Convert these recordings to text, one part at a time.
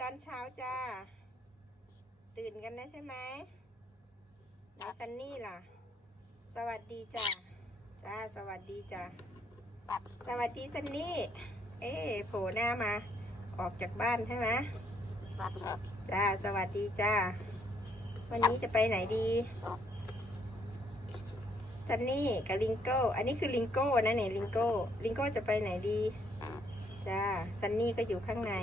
ตอนเช้าจ้า ตื่นกันนะใช่ไหมแล้วซันนี่ล่ะ สวัสดีจ้าจ้า สวัสดีจ้าสวัสดีซันนี่ เอ๊โผล่หน้ามา ออกจากบ้านใช่ไหมจ้า สวัสดีจ้า วันนี้จะไปไหนดีซันนี่กับลิงโก้ อันนี้คือลิงโก้นะเนี่ยลิงโก้ ลิงโก้จะไปไหนดี จ้า ซันนี่ก็อยู่ข้างใน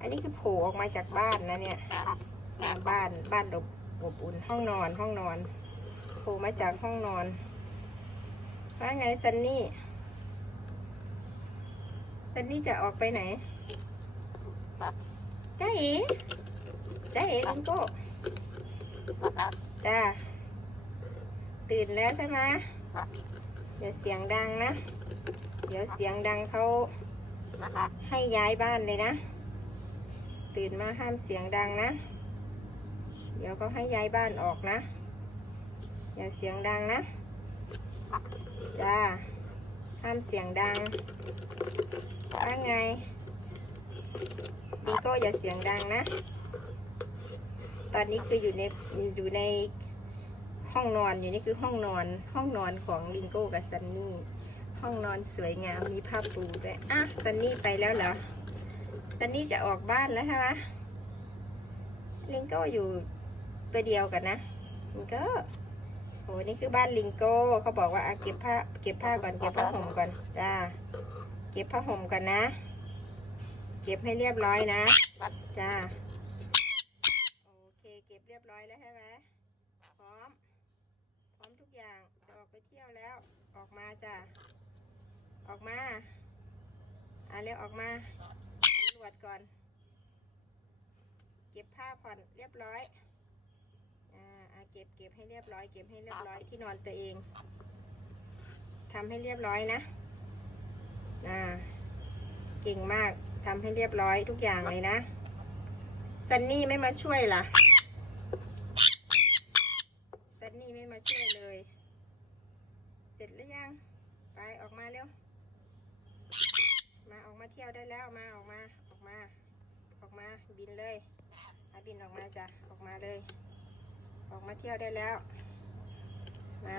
อันนี้คือโผล่ออกมาจากบ้านนะเนี่ยบ้านบ้านอบอบอุ่นห้องนอนห้องนอนโผล่มาจากห้องนอนว่าไงซันนี่ซันนี่จะออกไปไหนจ้าเอ๋จ้าเอ๋ลิงโก้จ้าตื่นแล้วใช่ไหมอย่าเสียงดังนะ เดี๋ยวเสียงดังเขาให้ย้ายบ้านเลยนะ ตื่นมาห้ามเสียงดังนะ เดี๋ยวเขาให้ย้ายบ้านออกนะ อย่าเสียงดังนะ จ้า ห้ามเสียงดังว่าไงลิงโก้อย่าเสียงดังนะ ตอนนี้คืออยู่ในอยู่ในห้องนอนอยู่นี่คือห้องนอนห้องนอนของลิงโก้กับซันนี่ ห้องนอนสวยงามมีผ้าปูด้วยอะซันนี่ไปแล้วเหรอ ซันนี่จะออกบ้านแล้วใช่ไหมลิงโก้อยู่ตัวเดียวกันนะลิงโก้โหนี่คือบ้านลิงโก้เขาบอกว่าเก็บผ้าเก็บผ้าก่อนเก็บผ้าห่มก่อนจ้าเก็บผ้าห่มก่อนนะ เก็บให้เรียบร้อยนะจ้าโอเคเก็บเรียบร้อยแล้วใช่ไหมพร้อม พร้อมทุกอย่างจะออกไปเที่ยวแล้ว ออกมาจ้ะออกมาอะเร็วออกมา วจก่อน เก็บผ้าผ่อนเรียบร้อย อ่าเก็บเก็บให้เรียบร้อย เก็บให้เรียบร้อยที่นอนตัวเองทำให้เรียบร้อยนะ อ่า เก่งมากทำให้เรียบร้อยทุกอย่างเลยนะ ซันนี่ไม่มาช่วยล่ะ ซันนี่ไม่มาช่วยเลย เสร็จหรือยัง ไปออกมาเร็วมาออกมาเที่ยวได้แล้วมาออกมา มา ออกมาบินเลยอาบินออกมาจ้ะออกมาเลย ออกมาเที่ยวได้แล้ว มา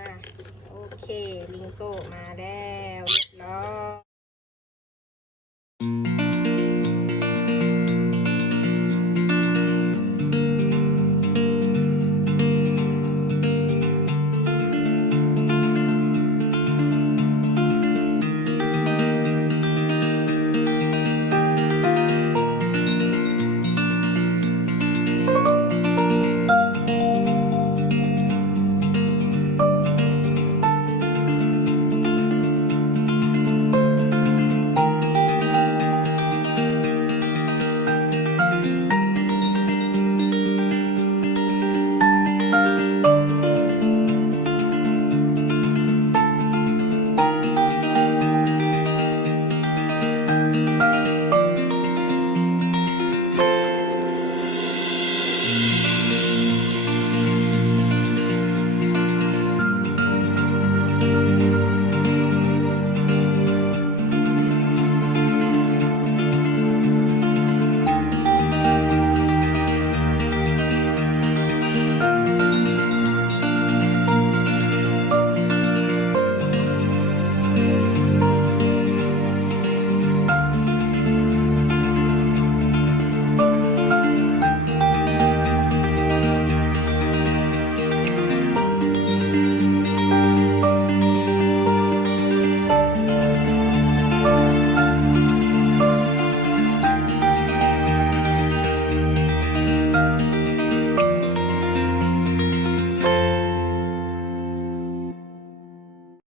โอเค ลิงโก้มาแล้วเรียบร้อย